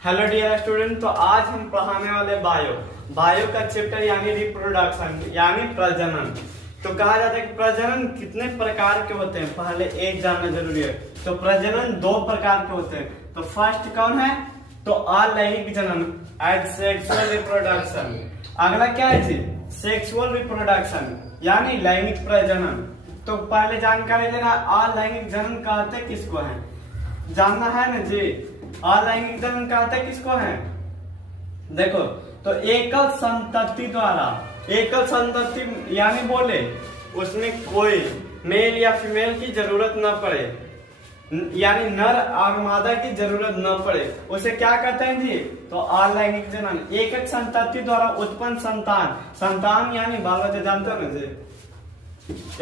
Hello dear student, तो आज हम पढ़ाने वाले बायो का चैप्टर यानी रिप्रोडक्शन यानी प्रजनन। तो कहा जाता है कि प्रजनन कितने प्रकार के होते हैं, पहले एक जानना जरूरी है। तो प्रजनन दो प्रकार के होते हैं। तो फर्स्ट कौन है? तो अलैंगिक जनन एज सेक्सुअल रिप्रोडक्शन। अगला क्या है जी? सेक्सुअल रिप्रोडक्शन यानी लैंगिक प्रजनन। तो पहले जानकारी लेना, अलैंगिक जनन कहते किसको है, जानना है ना जी। अलैंगिक जनन कहते किसको है? देखो, तो एकल संतति द्वारा, एकल संतति यानी बोले उसमें कोई मेल या फीमेल की जरूरत न पड़े, यानी नर और मादा की जरूरत न पड़े, उसे क्या कहते हैं जी? तो अलैंगिक जनन। एकल संतति द्वारा उत्पन्न संतान, संतान यानी बाल बच्चा, जानते हो ना जी।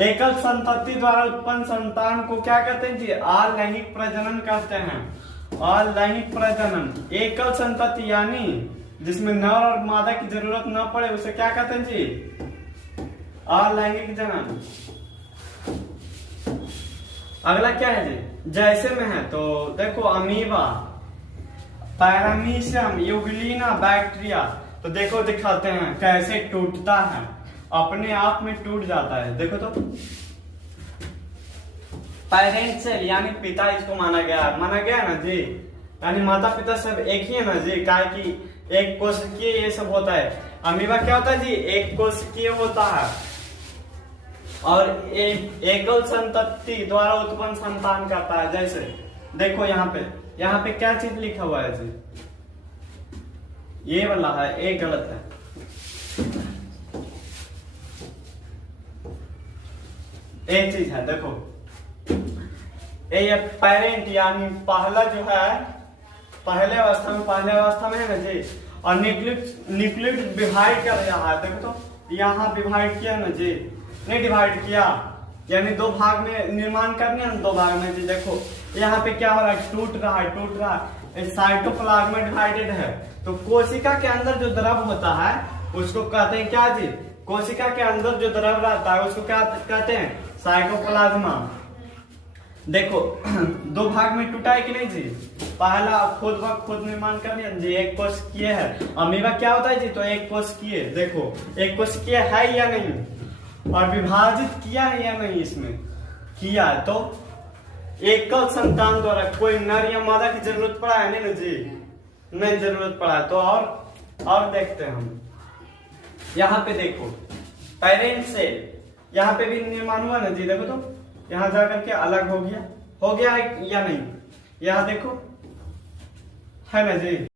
एकल संतति द्वारा उत्पन्न संतान को क्या कहते हैं जी? अलैंगिक प्रजनन कहते हैं। अलैंगिक प्रजनन एकल संतति यानी जिसमें नर और मादा की जरूरत न पड़े, उसे क्या कहते हैं जी? अलैंगिक जनन। अगला क्या है जी? जैसे में है तो देखो, अमीबा, पैरामीशियम, यूग्लिना, बैक्टीरिया। तो देखो दिखाते हैं कैसे टूटता है, अपने आप में टूट जाता है। देखो तो पेरेंट सेल यानी पिता इसको माना गया ना जी, यानी माता पिता सब एक ही है ना जी। क्या कि एक कोशिकीय ये सब होता है। अमीबा क्या होता है जी? एक कोशिकीय होता है और एकल संतति द्वारा उत्पन्न संतान करता है। जैसे देखो यहाँ पे क्या चीज लिखा हुआ है जी? ये वाला है, एक गलत है। एक चीज है, देखो ये पेरेंट यानी पहला जो है, पहले अवस्था में है ना जी। और न्यूक्लियड डिवाइड कर रहा है। देखो तो यहाँ डिवाइड किया ना जी, नहीं डिवाइड किया, यानी दो भाग में निर्माण करने हैं, दो भाग में जी। देखो यहाँ पे क्या हो रहा है? टूट रहा है। साइटोप्लाज्म डिवाइडेड है। तो कोशिका के अंदर जो द्रव होता है उसको कहते हैं क्या जी? कोशिका के अंदर जो द्रव रहता है उसको क्या कहते हैं? साइटोप्लाज्मा। देखो दो भाग में टूटा है कि नहीं जी? पहला खुद निर्माण करने जी, एक कोशिकीय है। अमीबा क्या होता है जी? तो एक कोशिकीय। देखो एक कोशिकीय है या नहीं, और विभाजित किया है या नहीं, इसमें किया है। तो एकल संतान द्वारा कोई नर या मादा की जरूरत पड़ा है नहीं ना जी? नहीं जरूरत पड़ा। तो और देखते हैं हम। यहाँ पे देखो पेरेंट सेल, यहाँ पे भी निर्माण हुआ ना जी। देखो तो यहाँ जाकर के अलग हो गया है या नहीं? यहाँ देखो है ना जी।